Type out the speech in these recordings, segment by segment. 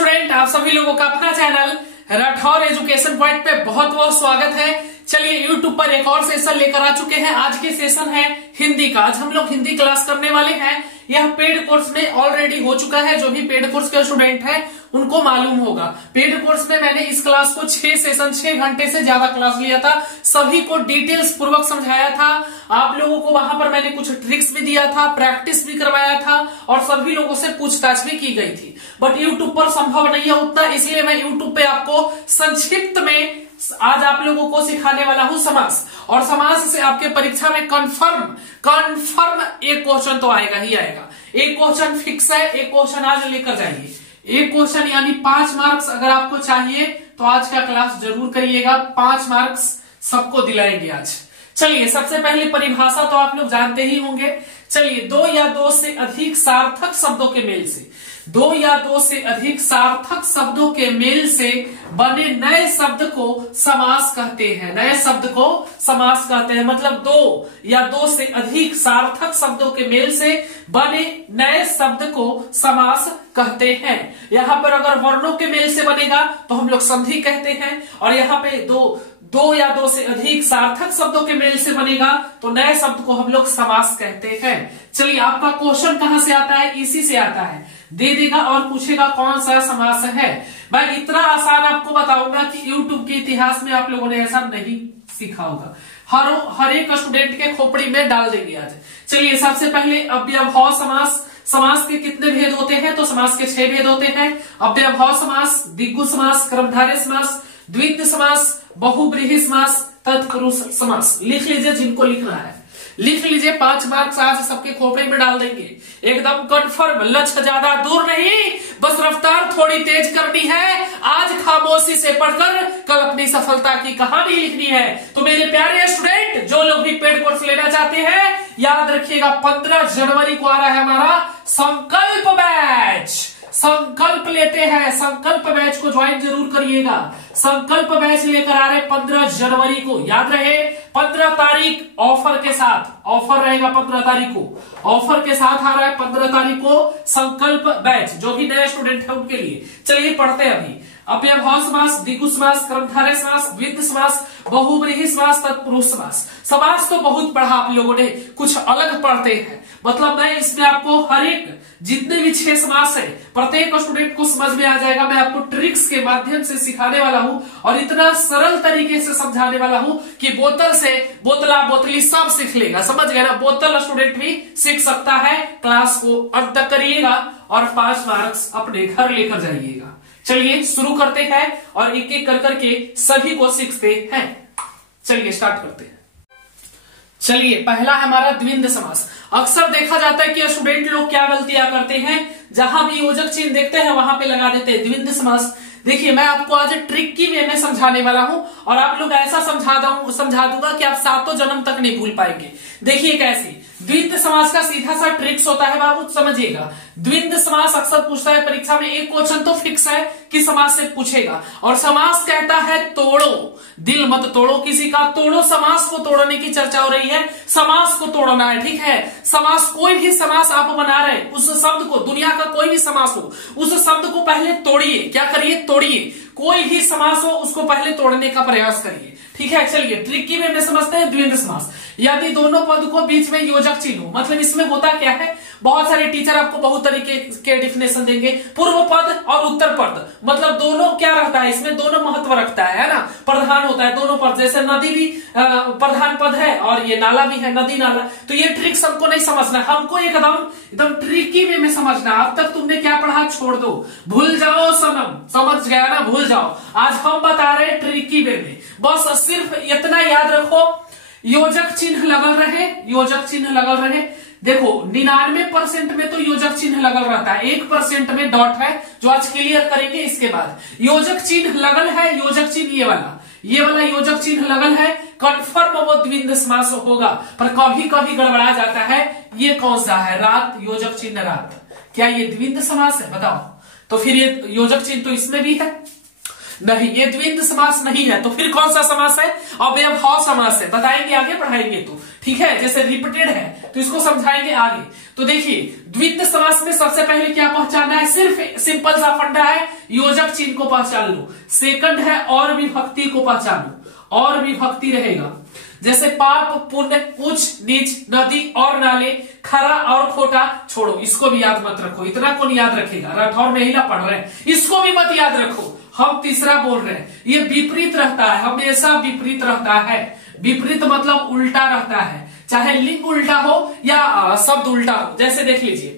Student, आप सभी लोगों का अपना चैनल राठौर एजुकेशन पॉइंट पे बहुत बहुत स्वागत है। चलिए यूट्यूब पर एक और सेशन लेकर आ चुके हैं। आज के सेशन है हिंदी का। आज हम लोग हिंदी क्लास करने वाले हैं। यह पेड कोर्स में ऑलरेडी हो चुका है। जो भी पेड कोर्स के स्टूडेंट हैं उनको मालूम होगा। पेड कोर्स में मैंने इस क्लास को 6 सेशन 6 घंटे से ज्यादा क्लास लिया था। सभी को डिटेल्स पूर्वक समझाया था। आप लोगों को वहां पर मैंने कुछ ट्रिक्स भी दिया था, प्रैक्टिस भी करवाया था और सभी लोगों से पूछताछ भी की गई थी। बट यूट्यूब पर संभव नहीं है उतना, इसलिए मैं यूट्यूब पे आपको संक्षिप्त में आज आप लोगों को सिखाने वाला हूं समास। और समास से आपके परीक्षा में कन्फर्म एक क्वेश्चन तो आएगा ही आएगा। एक क्वेश्चन फिक्स है, एक क्वेश्चन आज लेकर जाइए। एक क्वेश्चन यानी 5 मार्क्स अगर आपको चाहिए तो आज का क्लास जरूर करिएगा। 5 मार्क्स सबको दिलाएंगे आज। चलिए सबसे पहले परिभाषा तो आप लोग जानते ही होंगे। चलिए 2 या 2 से अधिक सार्थक शब्दों के मेल से, 2 या 2 से अधिक सार्थक शब्दों के मेल से बने नए शब्द को समास कहते हैं। नए शब्द को समास कहते हैं। मतलब 2 या 2 से अधिक सार्थक शब्दों के मेल से बने नए शब्द को समास कहते हैं। यहाँ पर अगर वर्णों के मेल से बनेगा तो हम लोग संधि कहते हैं। और यहाँ पे 2 या 2 से अधिक सार्थक शब्दों के मेल से बनेगा तो नए शब्द को हम लोग समास कहते हैं। चलिए आपका क्वेश्चन कहां से आता है? इसी से आता है। दे देगा और पूछेगा कौन सा समास है। मैं इतना आसान आपको बताऊंगा कि यूट्यूब के इतिहास में आप लोगों ने ऐसा नहीं सीखा होगा। हर एक स्टूडेंट के खोपड़ी में डाल देंगे आज। चलिए सबसे पहले अव्ययभाव समास। समास के कितने भेद होते हैं? तो समास के 6 भेद होते हैं। अव्ययभाव समास, द्विगु समास, कर्मधारय समास, द्वित्व समास, बहुब्रीहि समास, तत्पुरुष समास। लिख लीजिए, जिनको लिखना है लिख लीजिए। 5 मार्क्स आज सबके खोपड़े में डाल देंगे एकदम कन्फर्म। लक्ष्य ज्यादा दूर नहीं, बस रफ्तार थोड़ी तेज करनी है। आज खामोशी से पढ़कर कल अपनी सफलता की कहानी लिखनी है। तो मेरे प्यारे स्टूडेंट, जो लोग भी पेड कोर्स लेना चाहते हैं, याद रखिएगा 15 जनवरी को आ रहा है हमारा संकल्प बैच। संकल्प लेते हैं। संकल्प बैच को ज्वाइन जरूर करिएगा। संकल्प बैच लेकर आ रहे 15 जनवरी को। याद रहे 15 तारीख ऑफर के साथ, ऑफर रहेगा 15 तारीख को। ऑफर के साथ आ रहा है 15 तारीख को संकल्प बैच। जो भी नए स्टूडेंट है उनके लिए। चलिए पढ़ते हैं अभी। अव्ययभाव समास, द्विगु समास, कर्मधारय समास, द्वित्व समास, बहुब्रीहि समास, तत्पुरुष समास। समास तो बहुत पढ़ा आप लोगों ने, कुछ अलग पढ़ते हैं। मतलब मैं इसमें आपको हर एक जितने भी 6 समास है प्रत्येक स्टूडेंट को समझ में आ जाएगा। मैं आपको ट्रिक्स के माध्यम से सिखाने वाला हूं और इतना सरल तरीके से समझाने वाला हूं कि बोतल से बोतला बोतली सब सीख लेगा। समझ गए ना? बोतल स्टूडेंट भी सीख सकता है। क्लास को अंत तक करिएगा और 5 मार्क्स अपने घर लेकर जाइएगा। चलिए शुरू करते हैं और एक एक कर करके सभी को सीखते हैं। चलिए स्टार्ट करते हैं। चलिए पहला है हमारा द्विंद समास। अक्सर देखा जाता है कि स्टूडेंट लोग क्या गलतियां करते हैं, जहां भी योजक चिन्ह देखते हैं वहां पे लगा देते हैं द्विंद समास। देखिए मैं आपको आज ट्रिक की वे में समझाने वाला हूं और आप लोग ऐसा समझा दूंगा कि आप 7 जन्म तक नहीं भूल पाएंगे। देखिए कैसी द्विंद समास का सीधा सा ट्रिक्स होता है बाबू, समझिएगा। द्विंद समास अक्सर पूछता है परीक्षा में। एक क्वेश्चन तो फिक्स है कि समास से पूछेगा और समास कहता है तोड़ो, दिल मत तोड़ो किसी का। तोड़ो, समास को तोड़ने की चर्चा हो रही है। समास को तोड़ना है, ठीक है। समास, कोई भी समास आप बना रहे हैं, उस शब्द को, दुनिया का कोई भी समास हो, उस शब्द को पहले तोड़िए। क्या करिए? तोड़िए। कोई भी समास हो उसको पहले तोड़ने का प्रयास करिए, ठीक है। चलिए ट्रिकी वे में समझते हैं द्विंद समास। यदि दोनों पद को बीच में योजक चिन्ह हो, मतलब इसमें होता क्या है, बहुत सारे टीचर आपको बहुत तरीके के डिफिनेशन देंगे। पूर्व पद और उत्तर पद, मतलब दोनों क्या रहता है इसमें, दोनों महत्व रखता है ना, प्रधान होता है दोनों पद। जैसे नदी भी प्रधान पद है और ये नाला भी है, नदी नाला। तो ये ट्रिक्स हमको नहीं समझना, हमको एकदम ट्रिकी वे में समझना। अब तक तुमने क्या पढ़ा छोड़ दो, भूल जाओ सनम, समझ गया ना, भूल जाओ। आज हम बता रहे हैं ट्रिकी वे में। बस सिर्फ इतना याद रखो, योजक चिन्ह लगल रहे, योजक चिन्ह लगल रहे। देखो 99% में तो योजक चिन्ह लगल रहता है, 1% में डॉट है जो आज क्लियर करेंगे इसके बाद। योजक चिन्ह लगल है, योजक चिन्ह ये वाला योजक चिन्ह लगल है, कन्फर्म वो द्विंद समास होगा। पर कभी कभी गड़बड़ा जाता है। ये कौन सा है? रात, योजक चिन्ह रात। क्या ये द्विंद समास है? बताओ। तो फिर ये योजक चिन्ह तो इसमें भी है। नहीं, ये द्वित्व समास नहीं है। तो फिर कौन सा समास है? अव्ययभाव समास है। बताएंगे आगे, पढ़ाएंगे तो, ठीक है। जैसे रिपीटेड है तो इसको समझाएंगे आगे। तो देखिए, द्वित्व समास में सबसे पहले क्या पहचानना है? सिर्फ सिंपल सा फंडा है, योजक चिन्ह को पहचान लो। सेकंड है और विभक्ति को पहचान लो, और विभक्ति रहेगा। जैसे पाप, पुण्य, उच्च नीच, नदी और नाले, खरा और खोटा छोड़ो, इसको भी याद मत रखो। इतना कौन याद रखेगा? राठौर महिला पढ़ रहे हैं, इसको भी मत याद रखो। हम तीसरा बोल रहे हैं, ये विपरीत रहता है, हमेशा विपरीत रहता है। विपरीत मतलब उल्टा रहता है, चाहे लिंग उल्टा हो या शब्द उल्टा हो। जैसे देख लीजिए,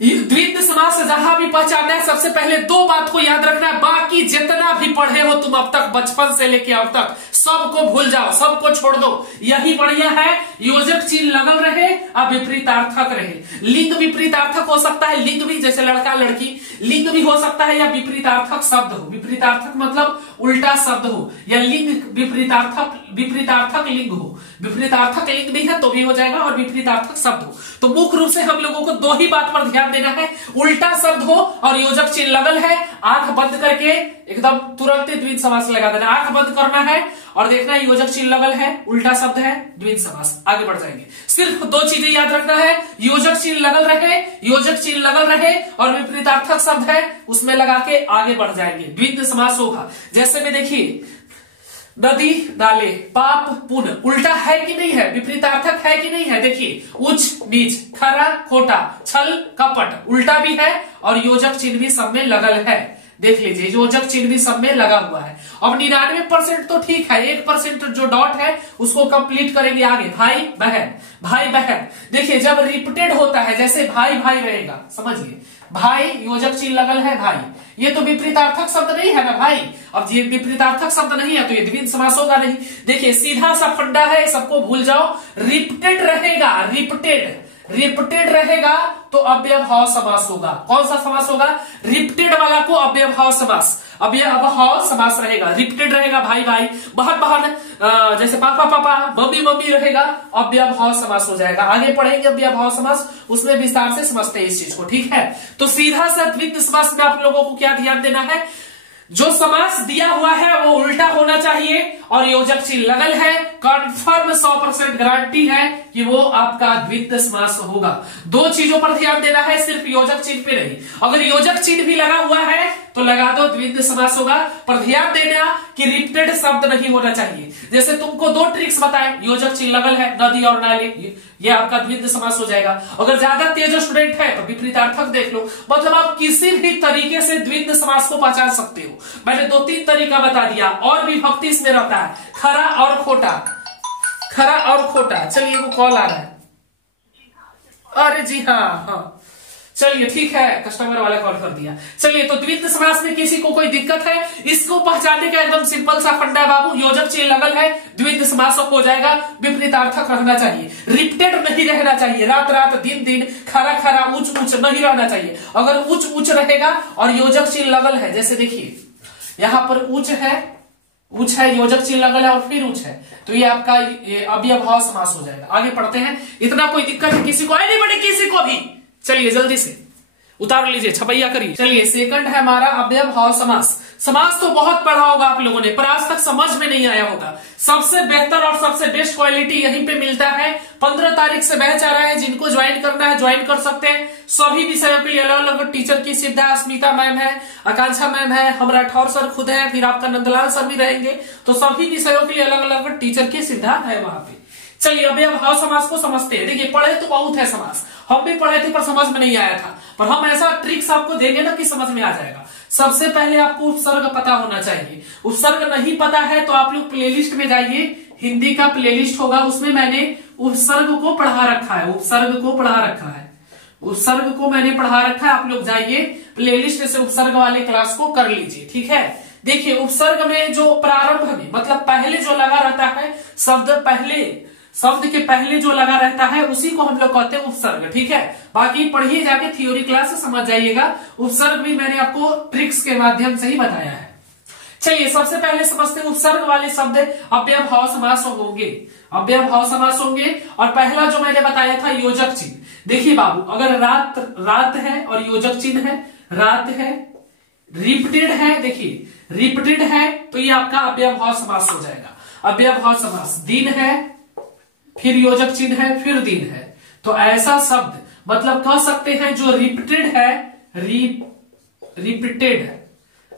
द्वित्व समास जहां भी पहचानना है, सबसे पहले दो बात को याद रखना है। बाकी जितना भी पढ़े हो तुम अब तक, बचपन से लेके अब तक, सबको भूल जाओ, सबको छोड़ दो। यही बढ़िया है, योजक चिन्ह लगल रहे और विपरीतार्थक रहे। लिंग विपरीतार्थक हो सकता है, लिंग भी, जैसे लड़का लड़की, लिंग भी हो सकता है, या विपरीतार्थक शब्द हो। विपरीतार्थक मतलब उल्टा शब्द हो, या लिंग विपरीतार्थक लिंग हो। विपरीतार्थक लिंग भी है तो भी हो जाएगा, और विपरीतार्थक शब्द हो। तो मुख्य रूप से हम लोगों को दो ही बात पर ध्यान देना है, उल्टा शब्द हो और योजक चिन्ह लगल है। आंख बंद करके एकदम तुरंत ही द्वित्व समास लगा देना। आंख बंद करना है और देखना है योजक चिन्ह लगल है, उल्टा शब्द है, द्वित्व समास। आगे बढ़ जाएंगे। सिर्फ दो चीजें याद रखना है, योजक चिन्ह लगल रहे, योजक चिन्ह लगल रहे, और विपरीतार्थक शब्द है उसमें लगा के आगे बढ़ जाएंगे, द्वित्व समास होगा। जैसे में देखिए, नदी नाले, पाप पुण्य, उल्टा है कि नहीं है? विपरीतार्थक है कि नहीं है? देखिए, उच्च नीच, खरा खोटा, छल कपट, उल्टा भी है और योजक चिन्ह भी सब में लगल है। देख लीजिए, योजक चिन्ह भी सब में लगा हुआ है। अब 99% तो ठीक है, 1% जो डॉट है उसको कंप्लीट करेंगे आगे। भाई बहन, भाई बहन, देखिए जब रिपीटेड होता है, जैसे भाई भाई रहेगा, समझिए, भाई योजक चिन्ह लगल है, भाई, ये तो विपरीतार्थक शब्द नहीं है ना भाई। अब ये विपरीतार्थक शब्द नहीं है तो ये द्वित्व समास होगा नहीं। देखिए, सीधा सा फंडा है, सबको भूल जाओ। रिपीटेड रहेगा, रिपीटेड रहेगा तो अव्ययभाव समास होगा। कौन सा समास होगा? रिपीटेड वाला को अव्ययभाव समास, अव्ययभाव समास रहेगा। रिपीटेड रहेगा, भाई भाई, बहन बहन, जैसे पापा पापा, मम्मी मम्मी रहेगा, अव्ययभाव समास हो जाएगा। आगे पढ़ेंगे अव्ययभाव समास, उसमें विस्तार से समझते हैं इस चीज को, ठीक है। तो सीधा सा द्वित्व समास में आप लोगों को क्या ध्यान देना है? जो समास दिया हुआ है वो उल्टा होना चाहिए और योजक चिन्ह लगल है। कन्फर्म 100% गारंटी है कि वो आपका द्वित्व समास होगा। दो चीजों पर ध्यान देना है, सिर्फ योजक चिन्ह पे नहीं। अगर योजक चिन्ह भी लगा हुआ है तो लगा दो, द्वित्व समास होगा। पर ध्यान देना कि रिपीटेड शब्द नहीं होना चाहिए। जैसे तुमको दो ट्रिक्स बताए, योजक चिन्ह लगल है, नदी और नाले, ये आपका द्वित्व समास हो जाएगा। अगर ज्यादा तेज स्टूडेंट है तो विपरीतार्थक देख लो। मतलब आप किसी भी तरीके से द्वित्व समास को पहचान सकते हो। मैंने 2-3 तरीका बता दिया। और विभक्ति इसमें रहता है, खरा और खोटा, खरा और खोटा। चलिए, वो कॉल आ रहा है। अरे जी हाँ, चलिए ठीक है, कस्टमर वाला कॉल कर दिया। चलिए, तो द्वित्व समास में किसी को कोई दिक्कत है? इसको पहचानने का एकदम सिंपल सा फंडा है बाबू, योजक चिन्ह लगल है, द्वित्व समास हो जाएगा। विपरीतार्थक रहना चाहिए, रिपीटेड नहीं रहना चाहिए। रात रात, दिन दिन, खरा खरा, उच्च उच्च नहीं रहना चाहिए। अगर उच्च उच्च रहेगा और योजक चिन्ह लगल है, जैसे देखिए यहां पर उच्च है, योजक चिन्ह लगल है और फिर उच्च है, तो ये आपका अव्ययभाव समास हो जाएगा। आगे पढ़ते हैं। इतना कोई दिक्कत है किसी को? नहीं बने किसी को भी। चलिए जल्दी से उतार लीजिए, छपैया करिए। चलिए, सेकंड है हमारा अव्ययभाव समास। समास तो बहुत पढ़ा होगा आप लोगों ने, पर आज तक समझ में नहीं आया होगा। सबसे बेहतर और सबसे बेस्ट क्वालिटी यहीं पे मिलता है। 15 तारीख से बैच आ रहा है, जिनको ज्वाइन करना है ज्वाइन कर सकते हैं। सभी विषयों के लिए अलग अलग टीचर की सुविधा, अस्मिता मैम है, आकांक्षा मैम है, हम राठौर सर खुद है, फिर आपका नंदलाल सर भी रहेंगे। तो सभी विषयों के लिए अलग अलग टीचर की सुविधा है वहां पे। चलिए, अव्ययभाव समास को समझते हैं। देखिए, पढ़े तो बहुत है समास, हम भी पढ़े थे पर समझ में नहीं आया था, पर हम ऐसा ट्रिक्स आपको देंगे ना कि समझ में आ जाएगा। सबसे पहले आपको उपसर्ग पता होना चाहिए। उपसर्ग नहीं पता है तो आप लोग प्लेलिस्ट में जाइए, हिंदी का प्लेलिस्ट होगा, उसमें मैंने उपसर्ग को पढ़ा रखा है। उपसर्ग को पढ़ा रखा है, उपसर्ग को मैंने पढ़ा रखा है। आप लोग जाइए प्लेलिस्ट से उपसर्ग वाले क्लास को कर लीजिए, ठीक है। देखिए, उपसर्ग में जो प्रारंभ में, मतलब पहले जो लगा रहता है, शब्द के पहले जो लगा रहता है उसी को हम लोग कहते हैं उपसर्ग, ठीक है। बाकी पढ़िए जाके, थ्योरी क्लास से समझ जाइएगा। उपसर्ग भी मैंने आपको ट्रिक्स के माध्यम से ही बताया है। चलिए, सबसे पहले समझते हैं उपसर्ग वाले शब्द अव्ययभाव समास होंगे। अव्ययभाव समास होंगे। और पहला जो मैंने बताया था, योजक चिन्ह। देखिए बाबू, अगर रात है और योजक चिन्ह है, रात है, रिपीटेड है, देखिए रिपीटेड है तो ये आपका अव्ययभाव समास हो जाएगा। अव्ययभाव समास, दिन है फिर योजक चिन्ह है फिर दिन है, तो ऐसा शब्द मतलब कह सकते हैं जो रिपीटेड है,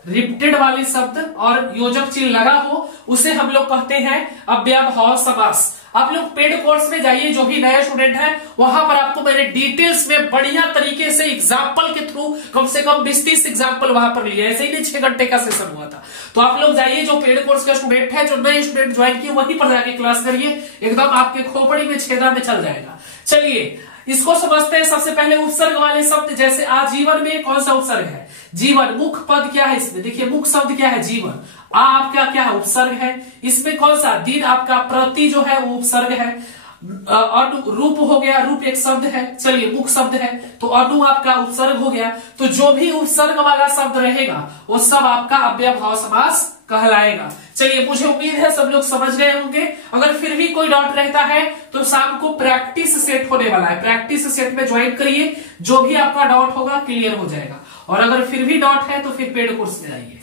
रिपीटेड वाले शब्द और योजक चिन्ह लगा हो उसे हम लोग कहते हैं अव्ययभाव समास। आप लोग पेड कोर्स में जाइए, जो भी नया स्टूडेंट है वहां पर आपको मैंने डिटेल्स में बढ़िया तरीके से एग्जाम्पल के थ्रू कम से कम 20-30 एग्जाम्पल वहां पर लिए, ऐसे ही नहीं 6 घंटे का सेशन हुआ था। तो आप लोग जाइए, जो पेड कोर्स का स्टूडेंट है, जो नए स्टूडेंट ज्वाइन किए वहीं पर जाके क्लास करिए, एकदम आपके खोपड़ी में छेदा में चल जाएगा। चलिए इसको समझते हैं। सबसे पहले उपसर्ग वाले शब्द, जैसे आजीवन में कौन सा उपसर्ग है? जीवन। मुख्य पद क्या है इसमें? देखिए मुख्य शब्द क्या है? जीवन। आपका क्या है? उपसर्ग है। इसमें कौन सा? दिन आपका प्रति जो है वो उपसर्ग है। रूप हो गया, रूप एक शब्द है, चलिए मुख्य शब्द है, तो अनु आपका उपसर्ग हो गया। तो जो भी उपसर्ग वाला शब्द रहेगा वो सब आपका अव्ययभाव समास कहलाएगा। चलिए मुझे उम्मीद है सब लोग समझ गए होंगे। अगर फिर भी कोई डाउट रहता है तो शाम को प्रैक्टिस सेट होने वाला है, प्रैक्टिस सेट में ज्वाइन करिए, जो भी आपका डाउट होगा क्लियर हो जाएगा। और अगर फिर भी डाउट है तो फिर पेड कोर्स में आइए।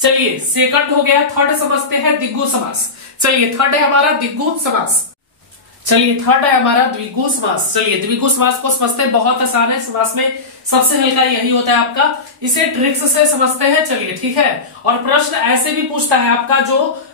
चलिए सेकंड हो गया, थर्ड समझते हैं द्विगु समास। चलिए थर्ड है हमारा द्विगु समास। चलिए थर्ड है हमारा द्विगु समास। चलिए द्विगु समास को समझते हैं, बहुत आसान है। समास में सबसे हल्का यही होता है आपका, इसे ट्रिक्स से समझते हैं। चलिए ठीक है। और प्रश्न ऐसे भी पूछता है, आपका जो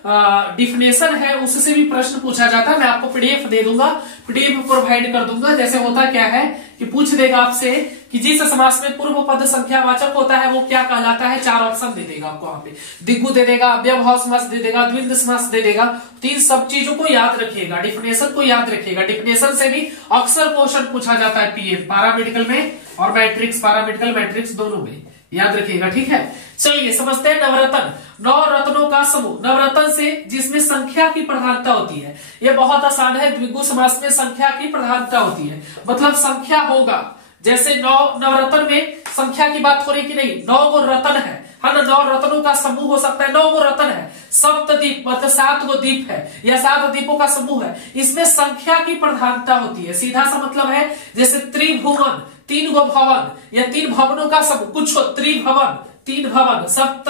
डिफिनेशन है उससे भी प्रश्न पूछा जाता है। मैं आपको पीडीएफ दे दूंगा, पीडीएफ प्रोवाइड कर दूंगा। जैसे होता क्या है कि पूछ देगा आपसे कि जिस समास में पूर्व पद संख्यावाचक होता है वो क्या कहलाता है, 4 ऑप्शन दे देगा आपको वहां पे। द्विगु दे देगा, अव्ययभाव समास दे देगा, द्विंद समास दे देगा। तो इन सब चीजों को याद रखिएगा, डिफिनेशन को याद रखिएगा। डिफिनेशन से भी अक्सर क्वेश्चन पूछा जाता है पीएम पैरामेडिकल में और मैट्रिक्स, पैरामेडिकल मैट्रिक्स दोनों में, याद रखिएगा ठीक है। चलिए समझते हैं नवरत्न। 9 रत्नों का समूह, नवरत्न से जिसमें संख्या की प्रधानता होती है। ये बहुत आसान है, द्विगु समास में संख्या की प्रधानता होती है, मतलब संख्या होगा। जैसे 9 नवरत्न में संख्या की बात हो रही कि नहीं, 9 गो रत्न है ना, 9 रत्नों का समूह हो सकता है, 9 गो रत्न है। सप्तदीप मतलब 7 गो दीप है या 7 दीपों का समूह है, इसमें संख्या की प्रधानता होती है। सीधा सा मतलब है जैसे त्रिभुवन, 3 गो भवन या 3 भवनों का समूह, कुछ त्रिभवन 3 भवन, सप्त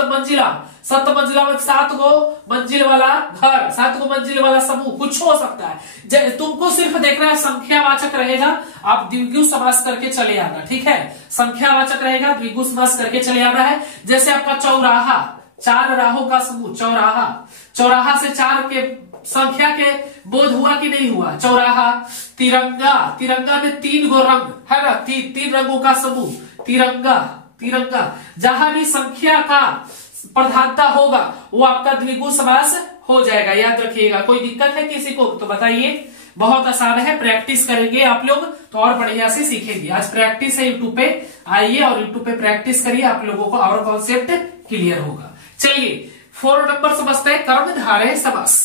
मंजिला में 7 गो मंजिल वाला घर, 7 गो मंजिल वाला समूह, कुछ हो सकता है। तुमको सिर्फ देखना है संख्यावाचक रहेगा, आप द्विगु समास करके चले आना, ठीक है। संख्यावाचक रहेगा, द्विगु समास करके चले आना है। जैसे आपका चौराहा, 4 राहों का समूह, चौराहा से 4 के संख्या के बोध हुआ कि नहीं हुआ? चौराहा। तिरंगा में 3 गो रंग है ना, 3 रंगों का समूह, तिरंगा। जहां भी संख्या का प्रधानता होगा वो आपका द्विगु समास हो जाएगा, याद रखिएगा। कोई दिक्कत है किसी को तो बताइए, बहुत आसान है। प्रैक्टिस करेंगे आप लोग तो और बढ़िया से सीखेंगे। आज प्रैक्टिस है, यूट्यूब पे आइए और यूट्यूब पे प्रैक्टिस करिए, आप लोगों को और कॉन्सेप्ट क्लियर होगा। चलिए 4 नंबर समझते हैं, कर्मधारय समास।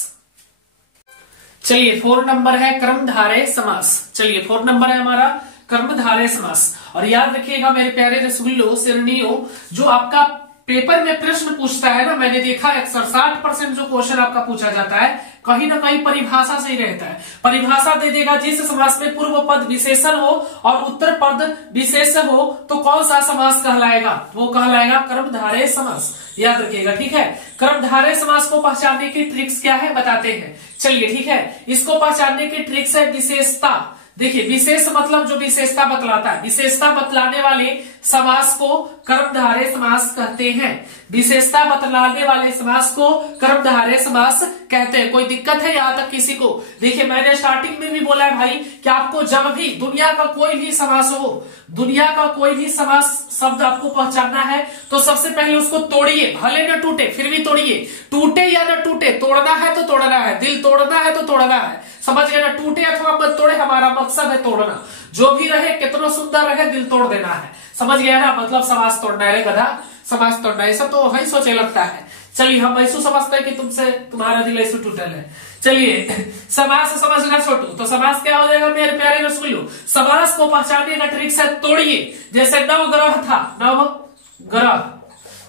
चलिए 4 नंबर है कर्मधारय समास। चलिए 4 नंबर है हमारा कर्मधारय समास। और याद रखिएगा मेरे प्यारे रसगुल्लो सिरनियों, जो आपका पेपर में प्रश्न पूछता है ना, मैंने देखा 60% जो क्वेश्चन आपका पूछा जाता है कहीं ना कहीं परिभाषा से ही रहता है। परिभाषा दे देगा, जिस समास में पूर्व पद विशेषण हो और उत्तर पद विशेष हो तो कौन सा समास कहलाएगा? वो कहलाएगा कर्मधारय समास, याद रखिएगा ठीक है। कर्मधारय समास को पहचानने की ट्रिक्स क्या है बताते हैं। चलिए ठीक है, इसको पहचानने की ट्रिक्स है विशेषता। देखिए विशेष मतलब जो विशेषता बतलाता है, विशेषता बतलाने वाले समास को कर्मधारय समास कहते हैं। विशेषता बतलाने वाले समास को कर्मधारय समास कहते हैं। कोई दिक्कत है यहाँ तक किसी को? देखिए मैंने स्टार्टिंग में भी बोला है भाई कि आपको जब भी दुनिया का कोई भी समास हो, दुनिया का कोई भी समास शब्द आपको पहचानना है तो सबसे पहले उसको तोड़िए, भले न टूटे फिर भी तोड़िए। टूटे या न टूटे, तोड़ना है तो तोड़ना है, दिल तोड़ना है तो तोड़ना है, समझ गए ना। टूटे अथवा मत तोड़े, हमारा मकसद है तोड़ना। जो भी रहे कितना सुंदर रहे, दिल तोड़ देना है, समझ गया ना। मतलब समास तोड़ना है रे गधा, समास तोड़ना है, ऐसा तो वही सोचे लगता है। चलिए हम ऐसा समझते हैं कि तुमसे तुम्हारा दिल ऐसा टूटल है। चलिए समास समझना छोटू, तो समास क्या हो जाएगा मेरे प्यारे रसगुल्लो? समास को पहचानने का ट्रिक्स है तोड़िए। जैसे नवग्रह था, नवग्रह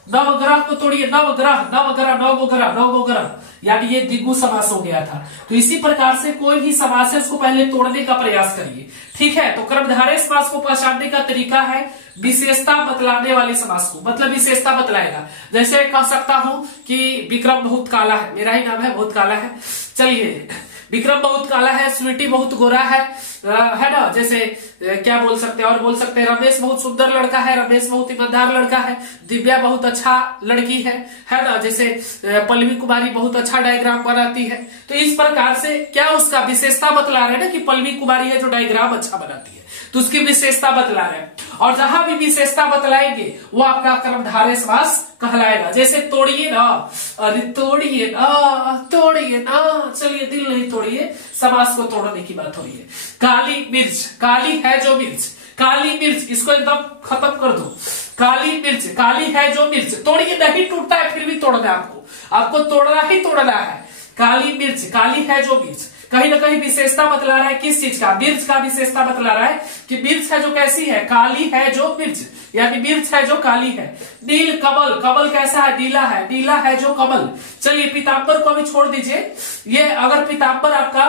नवग्रह को तोड़िए, नवग्रह, नवग्रह, नवग्रह, नवग्रह, यानी ये द्विगु समास हो गया था। तो इसी प्रकार से कोई भी समास है उसको पहले तोड़ने का प्रयास करिए, ठीक है। तो कर्मधारय समास को पहचानने का तरीका है विशेषता बतलाने वाले समास को, मतलब विशेषता बतलाएगा। जैसे कह सकता हूं कि विक्रम बहुत काला है, मेरा ही नाम है, बहुत काला है, चलिए विक्रम बहुत काला है, स्वीटी बहुत गोरा है ना, जैसे क्या बोल सकते हैं, और बोल सकते हैं रमेश बहुत सुंदर लड़का है, रमेश बहुत ईमानदार लड़का है, दिव्या बहुत अच्छा लड़की है ना, जैसे पल्लवी कुमारी बहुत अच्छा डायग्राम बनाती है। तो इस प्रकार से क्या उसका विशेषता बतला रहे हैं ना कि पल्लवी कुमारी है जो डायग्राम अच्छा बनाती है, तो उसकी विशेषता बतला रहे हैं। और जहां भी विशेषता बतलाएंगे वो आपका कर्मधारय समास कहलाएगा। जैसे तोड़िए ना, अरे तोड़िए ना, तोड़िए ना, चलिए दिल नहीं तोड़िए, समास को तोड़ने की बात हो रही है। काली मिर्च, काली है जो मिर्च, काली मिर्च, इसको एकदम खत्म कर दो। काली मिर्च, काली है जो मिर्च, तोड़िए, नहीं टूटता है फिर भी तोड़ना है आपको, आपको तोड़ना ही तोड़ना है। काली मिर्च, काली है जो मिर्च, कहीं ना कहीं विशेषता बतला रहा है, किस चीज का, मिर्च का विशेषता बतला रहा है कि मिर्च है जो कैसी है, काली है जो मिर्च, यानी मिर्च है जो काली है। नील कमल, कमल कैसा है, नीला है, नीला है जो कमल। चलिए पीताम्बर को भी छोड़ दीजिए, ये अगर पीताम्बर आपका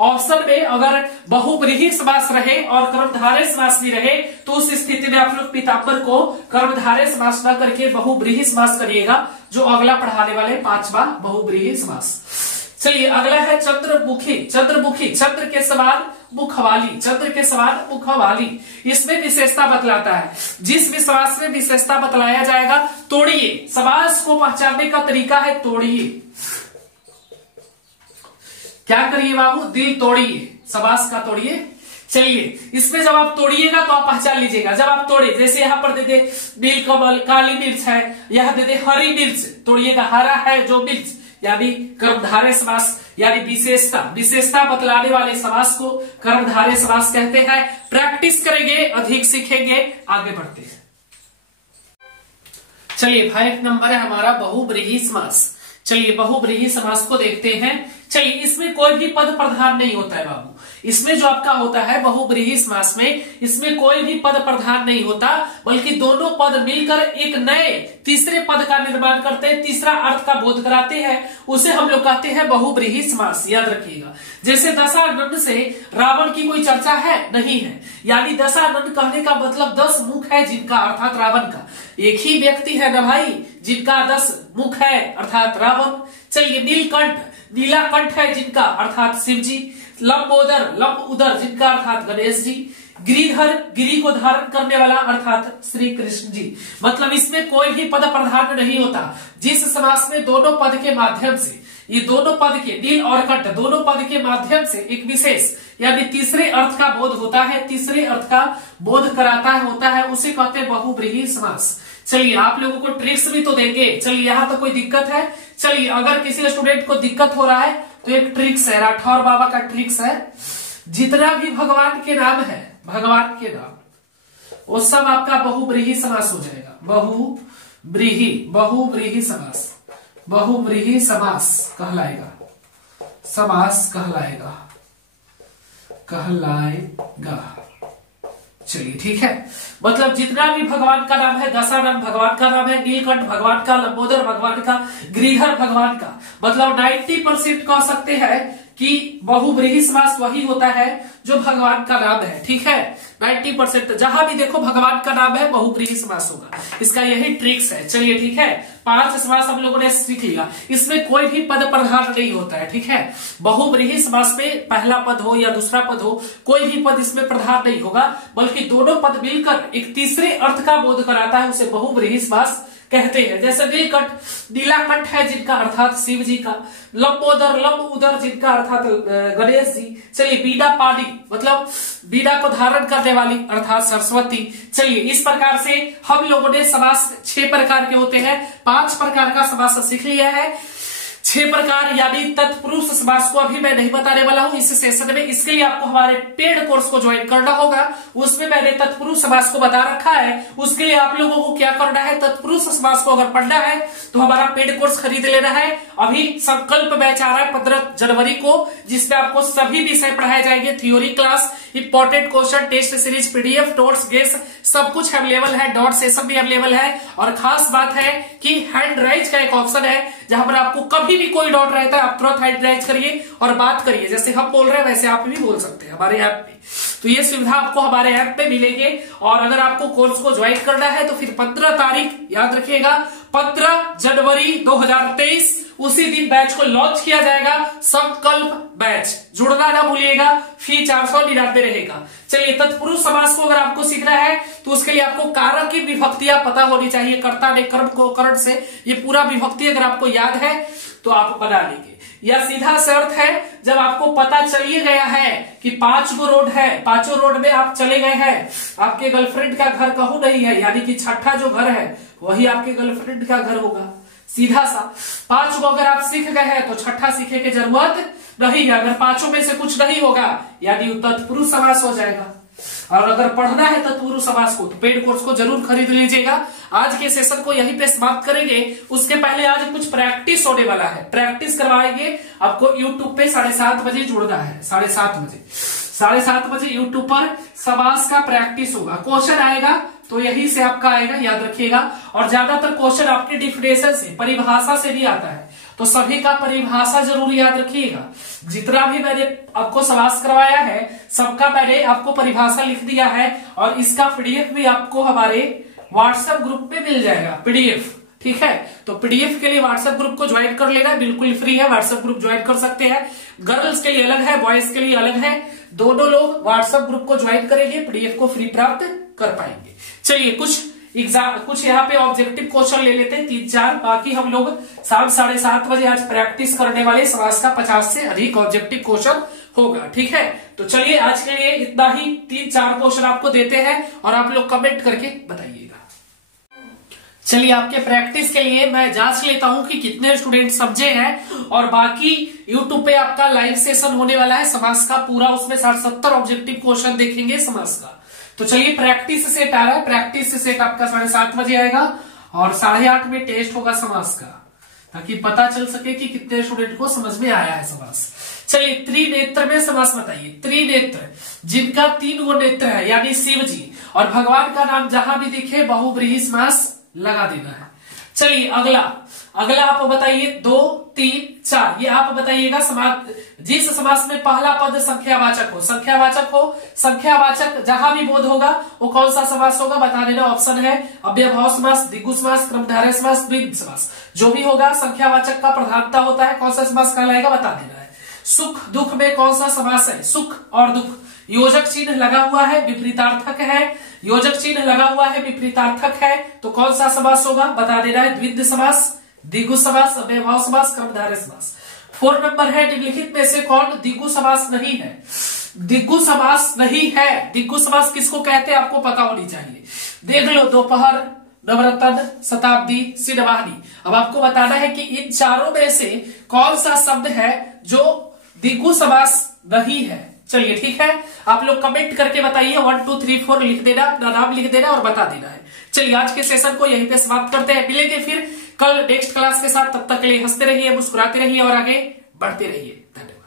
ऑप्शन में अगर बहुब्रीहि समास रहे और कर्मधारय समास भी रहे तो उस स्थिति में आप लोग पीताम्बर को कर्मधारय समास न करके बहुब्रीहि समास करिएगा, जो अगला पढ़ाने वाले 5वां बहुब्रीहि समास। चलिए अगला है चंद्रमुखी, चंद्रमुखी, चंद्र के समान मुखवाली, चंद्र के समान मुखवाली, इसमें विशेषता बतलाता है। जिस भी समास में विशेषता बतलाया जाएगा तोड़िए, समास को पहचानने का तरीका है तोड़िए। क्या करिए बाबू, दिल तोड़िए, समास का तोड़िए। चलिए इसमें जब आप तोड़िएगा तो आप पहचान लीजिएगा। जब आप तोड़े, जैसे यहाँ पर दे दे नील कमल, काली मिर्च है, यहाँ दे दे हरी मिर्च, तोड़िएगा, हरा है जो मिर्च, यानी कर्मधारय समास, यानी विशेषता, विशेषता बतलाने वाले समास को कर्मधारय समास कहते हैं। प्रैक्टिस करेंगे, अधिक सीखेंगे, आगे बढ़ते हैं। चलिए 5 नंबर है हमारा बहुब्रीहि समास। चलिए बहुब्रीहि समास को देखते हैं। चलिए इसमें कोई भी पद प्रधान नहीं होता है बाबू, इसमें जो आपका होता है बहुब्रीहि समास में, इसमें कोई भी पद प्रधान नहीं होता, बल्कि दोनों पद मिलकर एक नए तीसरे पद का निर्माण करते हैं, तीसरा अर्थ का बोध कराते हैं, उसे हम लोग कहते हैं बहुब्रीहि समास, याद रखिएगा। जैसे दशानन से रावण की कोई चर्चा है नहीं है, यानी दशानन कहने का मतलब 10 मुख है जिनका, अर्थात रावण का। एक ही व्यक्ति है ना भाई जिनका 10 मुख है, अर्थात रावण। चलिए नीलकंठ, नीला कंठ है जिनका, अर्थात शिव जी। लंबोदर, लंब उदर जिनका, अर्थात गणेश जी। गिरिधर, गिरि को धारण करने वाला, अर्थात श्री कृष्ण जी। मतलब इसमें कोई भी पद प्रधान नहीं होता। जिस समास में दोनों पद के माध्यम से, ये दोनों पद के, नील और कंठ दोनों पद के माध्यम से एक विशेष यानी तीसरे अर्थ का बोध होता है, तीसरे अर्थ का बोध कराता है, होता है, उसे कहते हैं बहुब्रीहि समास। चलिए आप लोगों को ट्रिक्स भी तो देंगे। चलिए यहाँ तो कोई दिक्कत है। चलिए अगर किसी स्टूडेंट को दिक्कत हो रहा है तो एक ट्रिक्स है, राठौर बाबा का ट्रिक्स है, जितना भी भगवान के नाम है, भगवान के नाम, वो सब आपका बहुब्रीहि समास हो जाएगा। बहुब्रीहि, बहुब्रीहि समास, बहुब्रीहि समास कहलाएगा, समास कहलाएगा, कहलाएगा। चलिए ठीक है, मतलब जितना भी भगवान का नाम है, दशानन भगवान का नाम है, नीलकंठ भगवान का, लंबोदर भगवान का, गिरिधर भगवान का, मतलब 90% कह सकते हैं कि बहुब्रीहि समास वही होता है जो भगवान का नाम है, ठीक है। 90% जहां भी देखो भगवान का नाम है बहुब्रीहि समास होगा, इसका यही ट्रिक्स है। चलिए ठीक है, 5 समास हम लोगों ने सीख लिया, इसमें कोई भी पद प्रधान नहीं होता है, ठीक है। बहुब्रीहि समास में पहला पद हो या दूसरा पद हो, कोई भी पद इसमें प्रधान नहीं होगा, बल्कि दोनों पद मिलकर एक तीसरे अर्थ का बोध कराता है, उसे बहुब्रीहि समास कहते हैं। जैसे नीलकंठ, नीला कंठ है जिनका, अर्थात शिव जी का। लंबोदर, लंब उदर जिनका, अर्थात गणेश जी। चलिए बीड़ा पानी, मतलब बीड़ा को धारण करने वाली, अर्थात सरस्वती। चलिए इस प्रकार से हम लोगों ने समास 6 प्रकार के होते हैं, 5 प्रकार का समास सीख लिया है। 6 प्रकार यानी तत्पुरुष समास को अभी मैं नहीं बताने वाला हूं इस सेशन में। इसके लिए आपको हमारे पेड कोर्स को ज्वाइन करना होगा। उसमें मैंने तत्पुरुष समास को बता रखा है। उसके लिए आप लोगों को क्या करना है, तत्पुरुष समास को अगर पढ़ना है तो हमारा पेड कोर्स खरीद लेना है। अभी संकल्प बैच आ रहा है 15 जनवरी को, जिसमें आपको सभी विषय पढ़ाए जाएंगे। Theory class, important question, test series, PDF, notes, guess सब कुछ अवेलेबल है। डॉट सेशन भी अवेलेबल है। और खास बात है कि हैंड राइज का एक ऑप्शन है, जहां पर आपको कभी भी कोई डाउट रहता है आप तुरंत हैंड राइज करिए और बात करिए। जैसे हम बोल रहे हैं वैसे आप भी बोल सकते हैं हमारे ऐप में। तो ये सुविधा आपको हमारे ऐप पे मिलेगी। और अगर आपको कोर्स को ज्वाइन करना है तो फिर 15 तारीख याद रखिएगा, 15 जनवरी 2023 उसी दिन बैच को लॉन्च किया जाएगा। संकल्प बैच, जुड़ना ना भूलिएगा। फी 499 रहेगा। चलिए, तत्पुरुष समास को अगर आपको सीखना है तो उसके लिए आपको कारक की विभक्तियां पता होनी चाहिए। कर्ता ने कर्म को करण से, ये पूरा विभक्ति अगर आपको याद है तो आप बना लेंगे। यह सीधा सा अर्थ है, जब आपको पता चलिए गया है कि 5 गो रोड है, 5 रोड में आप चले गए हैं, आपके गर्लफ्रेंड का घर कहूं नहीं है, यानी कि छठा जो घर है वही आपके गर्लफ्रेंड का घर होगा। सीधा सा 5 को अगर आप सीख गए हैं तो छठा सीखे की जरूरत नहीं है। अगर 5 में से कुछ नहीं होगा यानी तत्पुरुष समास हो जाएगा। और अगर पढ़ना है तत्पुरुष समास को तो पेड कोर्स को जरूर खरीद लीजिएगा। आज के सेशन को यहीं पे समाप्त करेंगे। उसके पहले आज कुछ प्रैक्टिस होने वाला है, प्रैक्टिस करवाएंगे आपको। यूट्यूब पे 7:30 बजे जुड़ना है। 7:30 बजे यूट्यूब पर समास का प्रैक्टिस होगा। क्वेश्चन आएगा तो यही से आपका आएगा, याद रखिएगा। और ज्यादातर क्वेश्चन आपके डिफिनेशन से, परिभाषा से नहीं आता है, तो सभी का परिभाषा जरूर याद रखिएगा। जितना भी मैंने आपको समास करवाया है सबका मैंने आपको परिभाषा लिख दिया है। और इसका पीडीएफ भी आपको हमारे व्हाट्सएप ग्रुप में मिल जाएगा, पीडीएफ। ठीक है, तो पीडीएफ के लिए व्हाट्सएप ग्रुप को ज्वाइन कर लेना, बिल्कुल फ्री है। व्हाट्सएप ग्रुप ज्वाइन कर सकते हैं। गर्ल्स के लिए अलग है, बॉयज के लिए अलग है। दोनों लोग व्हाट्सएप ग्रुप को ज्वाइन करेंगे, पीडीएफ को फ्री प्राप्त कर पाएंगे। चलिए, कुछ यहाँ पे ऑब्जेक्टिव क्वेश्चन ले लेते हैं 3-4। बाकी हम लोग शाम 7:30 बजे आज प्रैक्टिस करने वाले समास का 50 से अधिक ऑब्जेक्टिव क्वेश्चन होगा। ठीक है, तो चलिए आज के लिए इतना ही। 3-4 क्वेश्चन आपको देते हैं और आप लोग कमेंट करके बताइएगा। चलिए, आपके प्रैक्टिस के लिए मैं जांच लेता हूं कि कितने स्टूडेंट समझे हैं। और बाकी यूट्यूब पे आपका लाइव सेशन होने वाला है समास का पूरा, उसमें 60-70 ऑब्जेक्टिव क्वेश्चन देखेंगे समास का। तो चलिए, प्रैक्टिस सेट आ रहा है। प्रैक्टिस सेट आपका 7:30 बजे आएगा और 8:30 में टेस्ट होगा समास का, ताकि पता चल सके कि कितने स्टूडेंट को समझ में आया है समास। चलिए, त्रिनेत्र में समास बताइए। त्रिनेत्र, जिनका 3 गो नेत्र है यानी शिव जी, और भगवान का नाम जहां भी दिखे बहुव्रीहि समास लगा देना है। चलिए, अगला आप बताइए 2, 3, 4। ये आप बताइएगा जिस समास में पहला पद संख्यावाचक हो, संख्यावाचक जहां भी बोध होगा वो कौन सा समास होगा बता देना। ऑप्शन है अव्ययभाव समास, द्विगु समास, क्रमधारय समास, द्विग समास। जो भी होगा संख्यावाचक का प्रधानता होता है, कौन सा समास कहलाएगा बता देना है। सुख दुख में कौन सा समास है, सुख और दुख। योजक चिन्ह लगा हुआ है, विपरीतार्थक है। योजक चिन्ह लगा हुआ है, विपरीतार्थक है, तो कौन सा समास होगा बता देना है। द्वित्व समास, द्विगु समास, अव्ययभाव समास, क्रमधारय समास। 4 नंबर है, निम्नलिखित में से कौन द्विगु समास नहीं है। द्विगु समास नहीं है। द्विगु समास किसको कहते हैं आपको पता होनी चाहिए। देख लो, दोपहर, नवरत्न, शताब्दी, सिनवाहिनी। अब आपको बताना है कि इन चारों में से कौन सा शब्द है जो द्विगु समास नहीं है। चलिए, ठीक है, आप लोग कमेंट करके बताइए। 1, 2, 3, 4 लिख देना, अपना नाम लिख देना और बता देना है। चलिए, आज के सेशन को यहीं पे समाप्त करते हैं। मिलेंगे फिर कल नेक्स्ट क्लास के साथ। तब तक के लिए हंसते रहिए, मुस्कुराते रहिए और आगे बढ़ते रहिए। धन्यवाद।